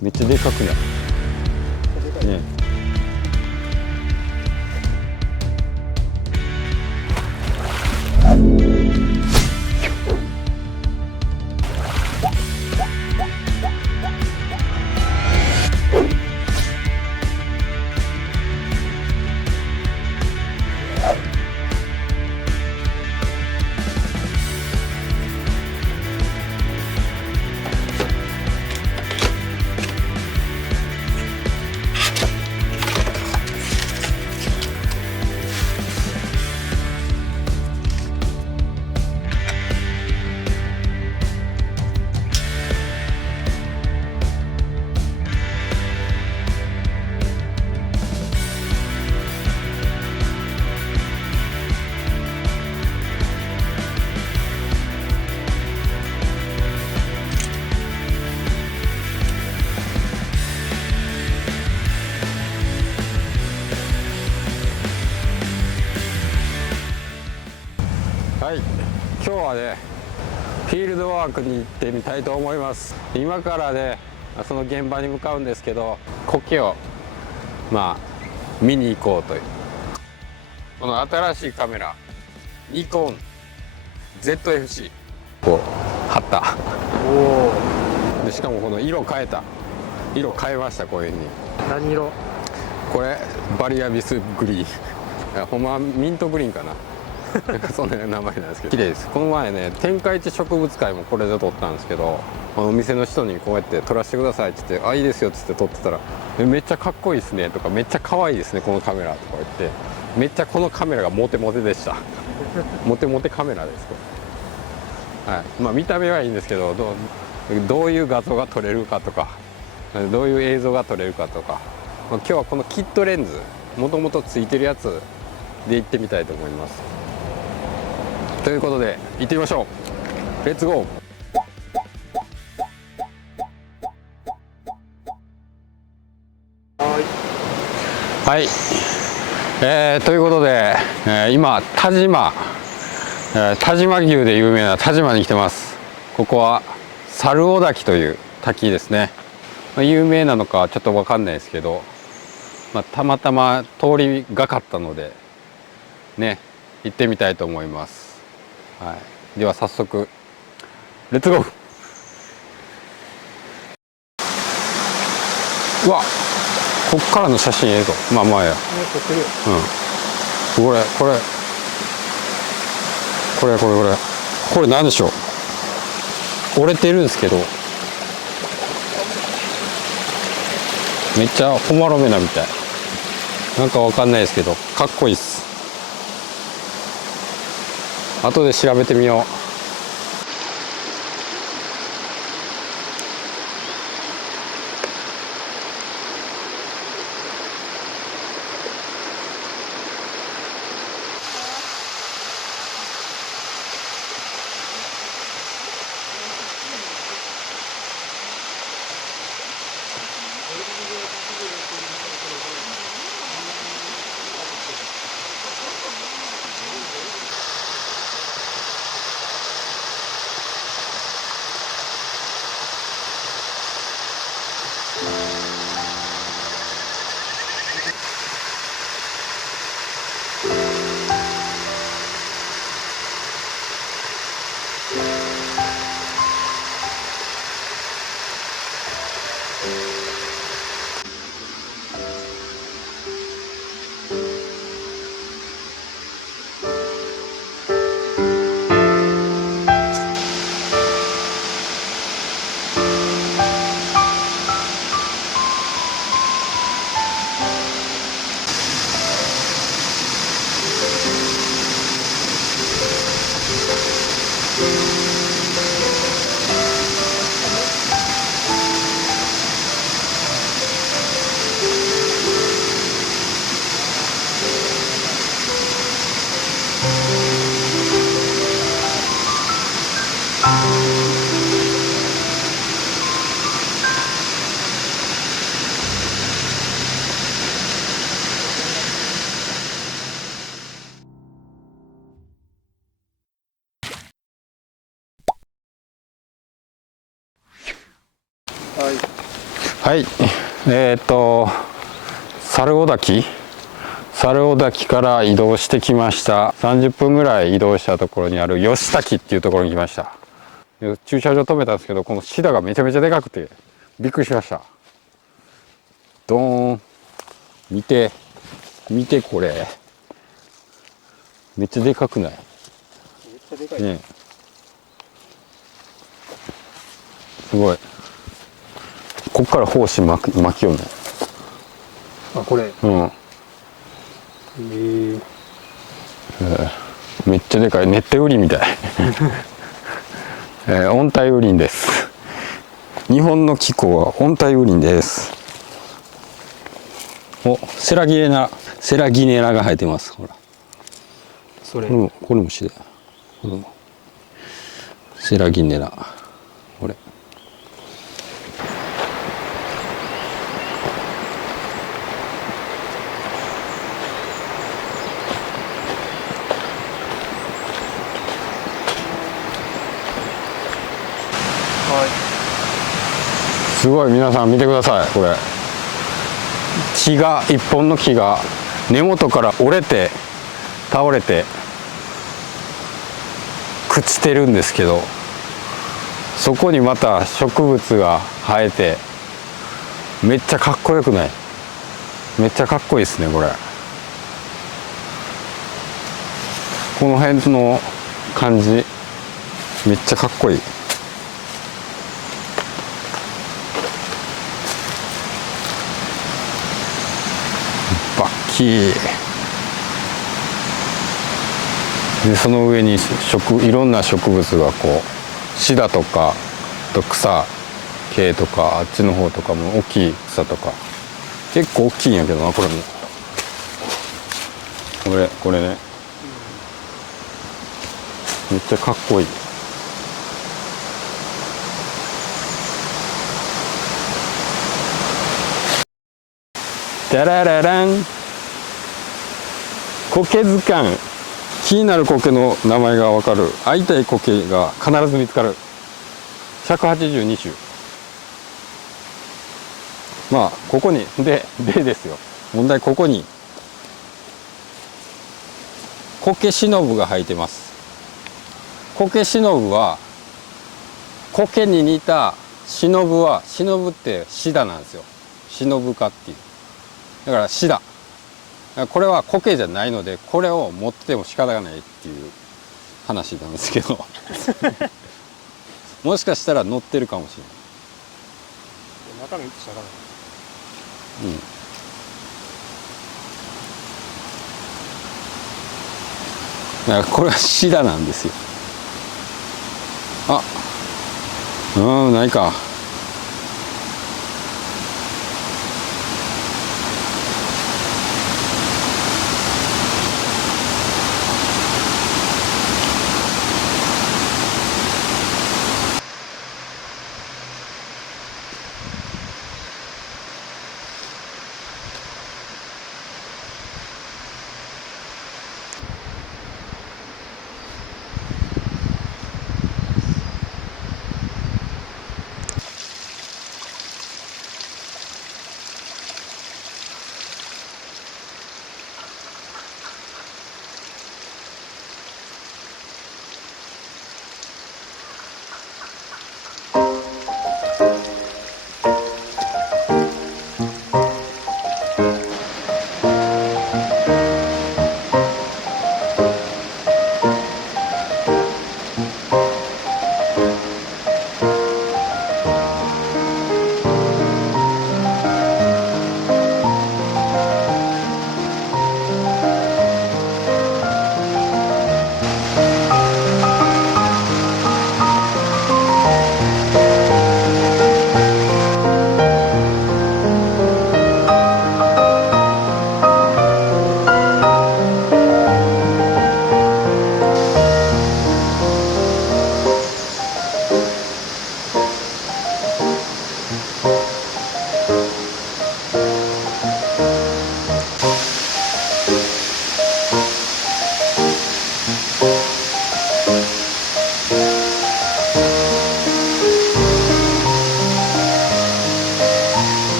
めっちゃでかくないね。はい、今日はねフィールドワークに行ってみたいと思います。今からねその現場に向かうんですけど、苔を見に行こうという、この新しいカメラニコン ZFC を貼ったで、しかもこの色変えました。こういうふうに。何色？これバリアビスグリーン、いやほんまはミントグリーンかなそんな名前なんですけど綺麗です。この前ね天下一植物会もこれで撮ったんですけど、お店の人にこうやって撮らせてくださいって言って「あいいですよ」っつって撮ってたら「めっちゃかっこいいですね」とか「めっちゃ可愛いですねこのカメラ」とか言って、めっちゃこのカメラがモテモテでしたモテモテカメラですこれ。はい、見た目はいいんですけど、どういう画像が撮れるかとか、どういう映像が撮れるかとか、今日はこのキットレンズもともとついてるやつで行ってみたいと思います。ということで行ってみましょう。レッツゴー。はい、ということで、今田島牛で有名な田島に来てます。ここは猿尾滝という滝ですね。有名なのかちょっと分かんないですけど、たまたま通りがかったのでね行ってみたいと思います。はい、では早速レッツゴー。うわ、こっからの写真ええぞ。やうん、これ何でしょう。折れてるんですけどめっちゃホマロメナみたい、なんかわかんないですけどかっこいいっす。後で調べてみよう。はい、猿尾滝から移動してきました。30分ぐらい移動したところにある吉滝っていうところに来ました。駐車場止めたんですけど、このシダがめちゃめちゃでかくてびっくりしました。ドーン、見てこれめっちゃでかくない？めっちゃでかいね。すごい。こっから胞子巻きよね。あ、これ。うん。めっちゃでかい。熱帯雨林みたい。温帯雨林です。日本の気候は温帯雨林です。お、セラギネラが生えてます。ほら。それ。これもシダ。セラギネラ。これ。すごい、皆さん見てください。これ木が、一本の木が根元から折れて倒れて朽ちてるんですけど、そこにまた植物が生えてめっちゃかっこよくない？めっちゃかっこいいですね。これ、この辺の感じめっちゃかっこいい。バッキーで、その上にいろんな植物がこう、シダとか草系とか、あっちの方とかも大きい草とか結構大きいんやけどな。これもこれね、めっちゃかっこいい。ダラララン、苔図鑑。気になる苔の名前が分かる。会いたい苔が必ず見つかる。182種。まあここにですよ。問題、ここに苔しのぶが生えてます。苔しのぶは、苔に似たしのぶってシダなんですよ。しのぶ科っていう。だからシダ。これは苔じゃないので、これを持ってても仕方がないっていう話なんですけどもしかしたら乗ってるかもしれない。中身しかわからない。だからこれはシダなんですよ。あ、ないか。